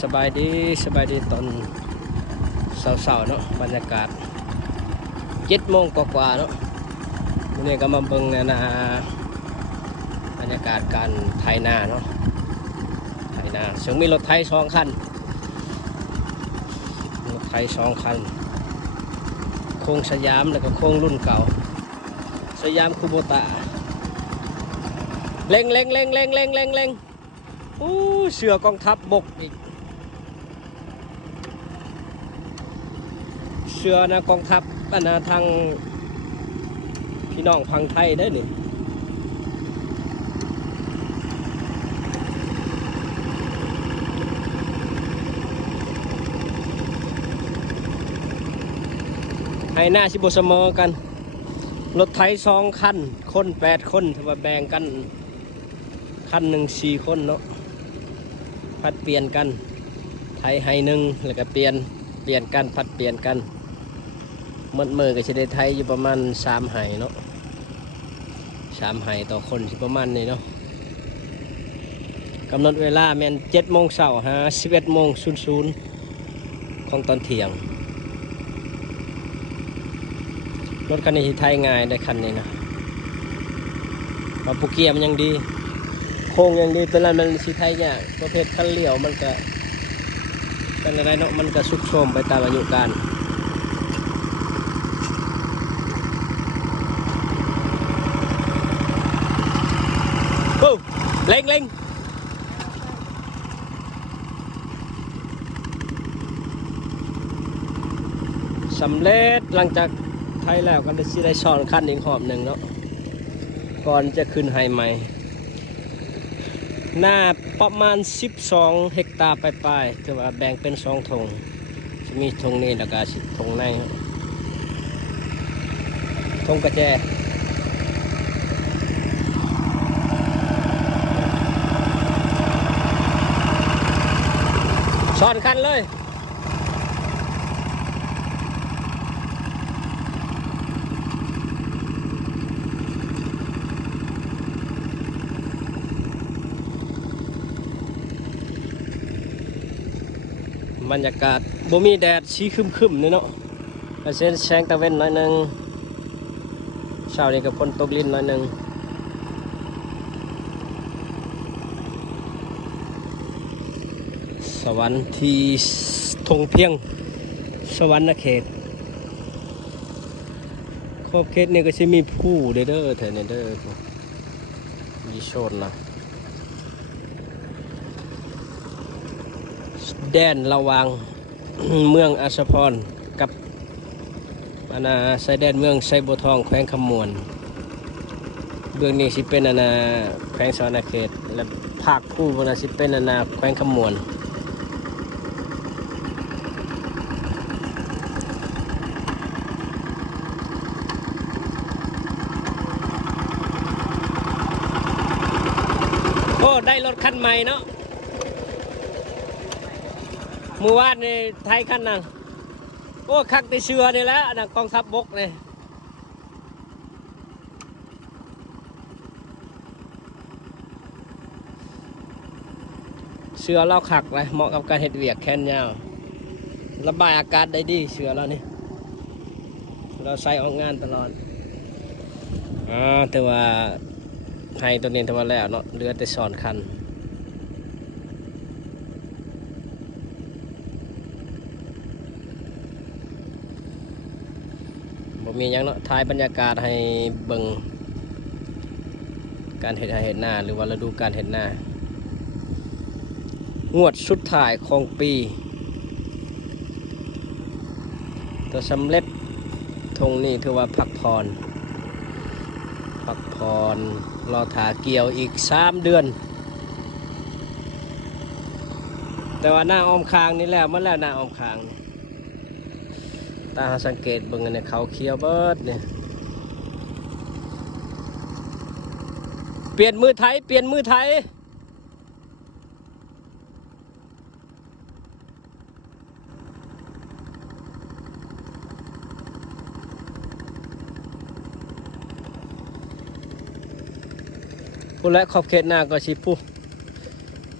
สบายดีตอนเสาๆเนาะบรรยากาศ7 โมงกว่าๆเนาะวันนี้ก็มาเบิ่งบรรยากาศการไถนาเนาะไถนาซึ่งมีรถไถ2 คันรถไถ2 คันโค้งสยามแล้วก็โค้งรุ่นเก่าสยามคูโบตะเล็งอู้เสือกองทัพบกอีกเสือนะกองทัพทางพี่น้องพังไทยได้นี่ให้หน้าชิบเสมอกันรถไถ2 คันคน8 คนถือว่าแบ่งกันคันหนึ่ง4 คนเนาะพัดเปลี่ยนกันไถให้หนึ่งแล้วก็เปลี่ยนกันพัดเปลี่ยนกันมือก็จะได้ไถอยู่ประมาณ3 ไหเนาะ3 ไหต่อคนที่ประมาณนี้เนาะกำหนดเวลาแม่น7 โมงเช้าหา11 โมง00ของตอนเที่ยงรถคันนี้ที่ไถง่ายได้คันนี้นะเพราะปุกเกียมันยังดีโค้งยังดีตัวนั้นมันสิไทยเนี่ยประเภทคันเหลี่ยวมันก็เป็นอะไรเนาะมันก็สุกโทรมไปตามอายุการปุ๊บเล็งสำเร็จหลังจากไทยแล้วก็ได้สอนคันอีกหอบหนึ่งเนาะก่อนจะขึ้นไฮใหม่หน้าประมาณ12 เฮกตาร์ปลายๆถือว่าแบ่งเป็น2 ธงจะมีธงนี้แล้วก็ธงในธงกระแจสอนคันเลยบรรยากาศบ่มีแดดชี้ครึมๆนี่เนาะเส้นแสงตะเวนหน่อยนึงเช้านี้กับฝนตกลิ้นหน่อยนึงสวรรค์ที่ทงเพียงสวรรค์เขตขอบเขตนี่ก็จะมีผู้เด้อแถวนี้เด้อมีโซนนะแดนระหว่าง เมืองอัสสพรกับชายแดนเมืองไซบัวทองแขวงคำมวนเบื้องนี้สิเป็นแขวงสวรรณเขตและภาคผู้บนสิเป็นแขวงคำมวนโอ้ได้รถคันใหม่เนาะมือวาดในไทยคันนั้นโอ้คักในเชือนี่แหละนะกองทัพบกเลยเชือเราคักเลยเหมาะกับการเห็ดเวียกแค่นยาวระบายอากาศได้ดีเชือเรานี่เราใส่ออกงานตลอดแต่ว่าไทยตัวนี้ทว่าแล้วเนาะเรือแต่สอนคันมีอย่างเนาะถ่ายบรรยากาศให้เบิ่งการเห็ดหน้าหรือว่าฤดูการเห็ดหน้างวดสุดท้ายของปีตัวสำเร็จทงนี้ถือว่าพักผ่อนรอถาเกี่ยวอีก3 เดือนแต่ว่าหน้าอ้อมคางนี่แล้วมันแล้วหน้าอ้อมคางตาสังเกตเบิ่งเนี่ยเขาเคี้ยวเบิดเนี่ยเปลี่ยนมือไถผู้และขอบเขตหน้าก็สิผู้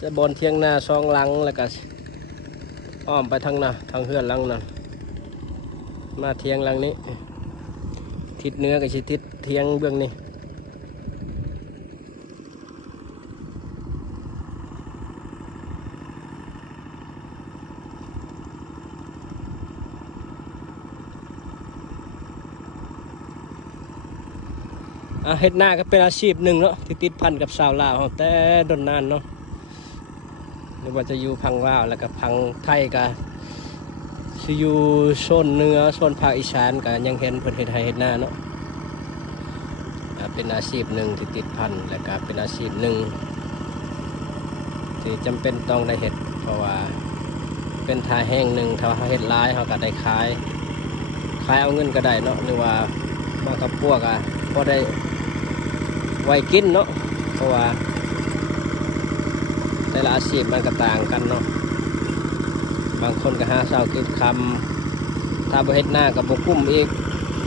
จะบนเทียงหน้า2 หลังแล้วก็ อ้อมไปทางน่ะทางเฮือนหลังนั้นมาเทียงหลังนี้ทิศเหนือกับทิศเทียงเบื้องนี้เฮ็ดนาก็เป็นอาชีพหนึ่งเนาะที่ติดพันกับชาวลาวแต่ดนนานเนาะหรือว่าจะอยู่พังลาวแล้วก็พังไทยก็สิอยู่โซนเหนือโซนภาคอีสานก็ยังเห็นเพิ่นเฮ็ดไร่เฮ็ดนาเนาะเป็นอาชีพหนึ่งที่ติดพันและก็เป็นอาชีพหนึ่งที่จำเป็นต้องได้เฮ็ดเพราะว่าเป็นทาแห้งหนึ่งถ้าเฮ็ดร้ายเขาก็ได้ขายเอาเงินก็ได้เนาะหรือว่าบางกับพวกก็ได้ไว้กินเนาะเพราะว่าแต่ละอาชีพมันก็ต่างกันเนาะบางคนก็หาเช้ากินคำถ้าบ่เฮ็ดหน้ากับบ่กุ้มอีก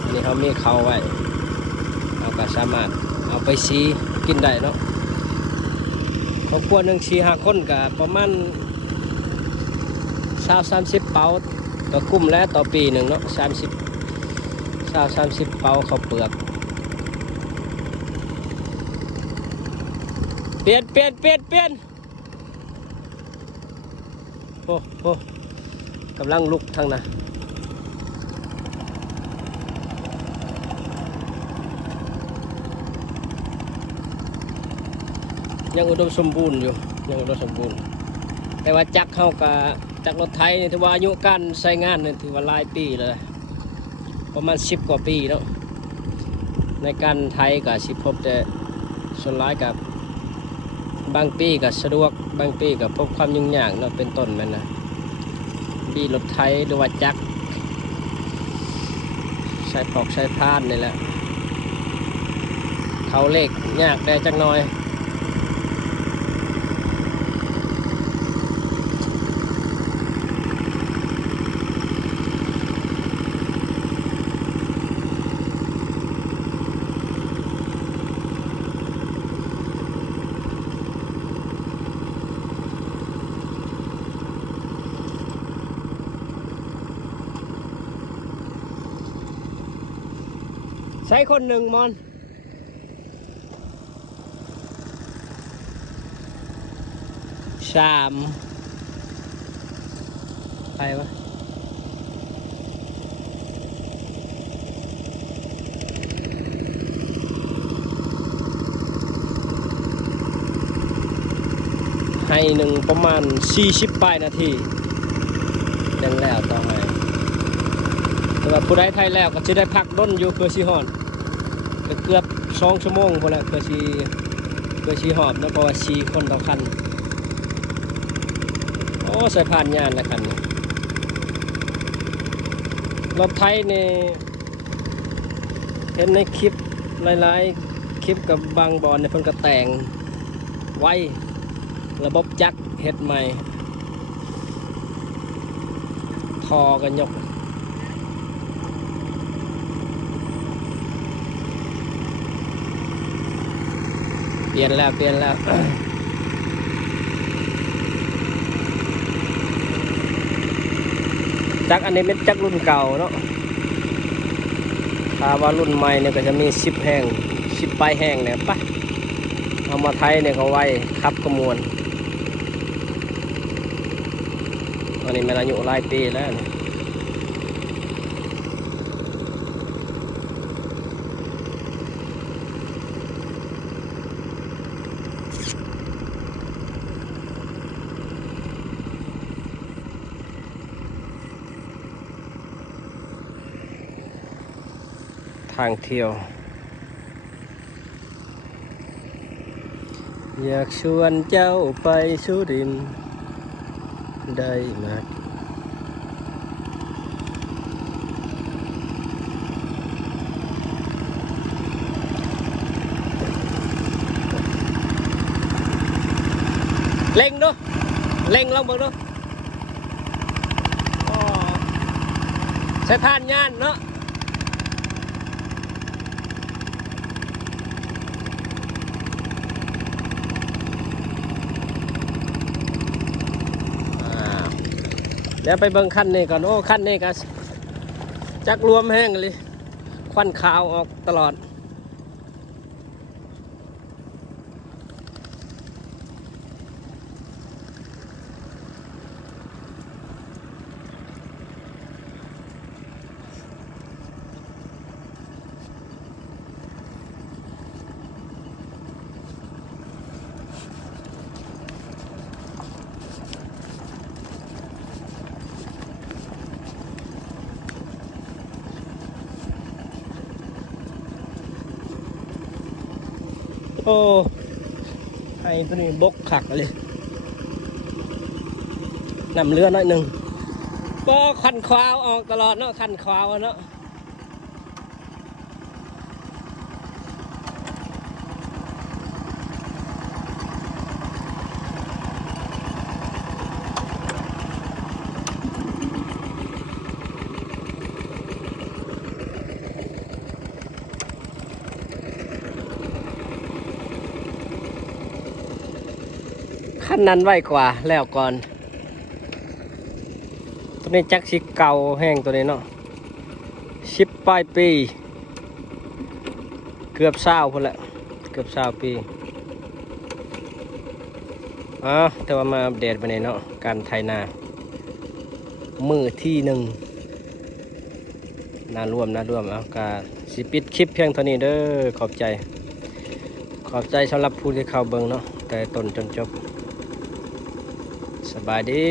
อันนี้เขามีเขาไว้เราก็สามารถเอาไปซีกินได้เนาะครอบครัวหนึ่ง4-5 คนก็ประมาณ20-30 เป๋าต่อกุ้มแล้วต่อปีหนึ่งเนาะ30 เป๋าข้าวเปลือกเปลี่ยนโอ้กำลังลุกทางน่ะยังอุดมสมบูรณ์อยู่ยังอุดมสมบูรณ์แต่ว่าจักเข้ากับจักรถไถนี่ถือว่าอายุการใช้งานนี่ถือว่าหลายปีเลยประมาณ10 กว่าปีเนาะในการไถกับสิพบแต่ส่วนร้ายกับบางปีก็สะดวกบางปีก็พบความยุ่งยากเนาะเป็นต้นมันนะปีรถไถหรือว่าจักรใช้ปอกใช้พานนี่แหละเขาเลขยากได้จักหน่อยใช้คนหนึ่งมอน3ไปวะให้หนึ่งประมาณ40 ปลายนาทีจังแล้วต่อให้แต่ว่าผู้ใดไทยแล้วก็จะได้พักด้นอยู่เพื่อชีหอดเกือบ2 ชั่วโมงพอแล้วเพื่อชีหอบนะเพราะว่า4 คนต่อคันโอ้ใส่ผ่านงานนะคันรถไทยนี่เห็นในคลิปหลายๆคลิปกับบางบอนในเพิ่นก็แต่งไว้ระบบจักรเฮ็ดใหม่ทอกันยกเปลี่ยนแล้ว จักรอันนี้เป็นจักรรุ่นเก่าเนาะถ้าว่ารุ่นใหม่เนี่ยก็จะมี10 แห้ง10 ปลายแห้งเนี่ยปะเอามาไทยเนี่ยเขาไว้ขับกระมวลอันนี้มันอายุหลายปีแล้วทางเที่ยวอยากชวนเจ้าไปสุรินทร์ได้ไหมเล็งดูเล็งลองเบิ่งดูใช้ผ่านงานเนาะ เดี๋ยวไปเบิ่งขั้นนี้ก่อนโอ้ขั้นนี้ก็จักรวมแห้งเลยควันขาวออกตลอดโอ้ให้ตัวนี้บกขักเลยนำเรือน้อยหนึ่งก็คันควาวออกตลอดเนาะคันควาวเนาะขั้นนั้นไวกว่าแล้วก่อนตัวนี้จักสิเก่าแห้งตัวนี้เนาะ10 ปลายปีเกือบ20พุ่นแหละเกือบ20 ปีแต่ว่ามาอัปเดตไปในเนาะการไถนามือที่1น่าร่วมเอากาสิปิดคลิปเพียงเท่านี้เด้อขอบใจสำหรับผู้ที่เข้าเบิ่งเนาะแต่ต้นจนจบสบายดี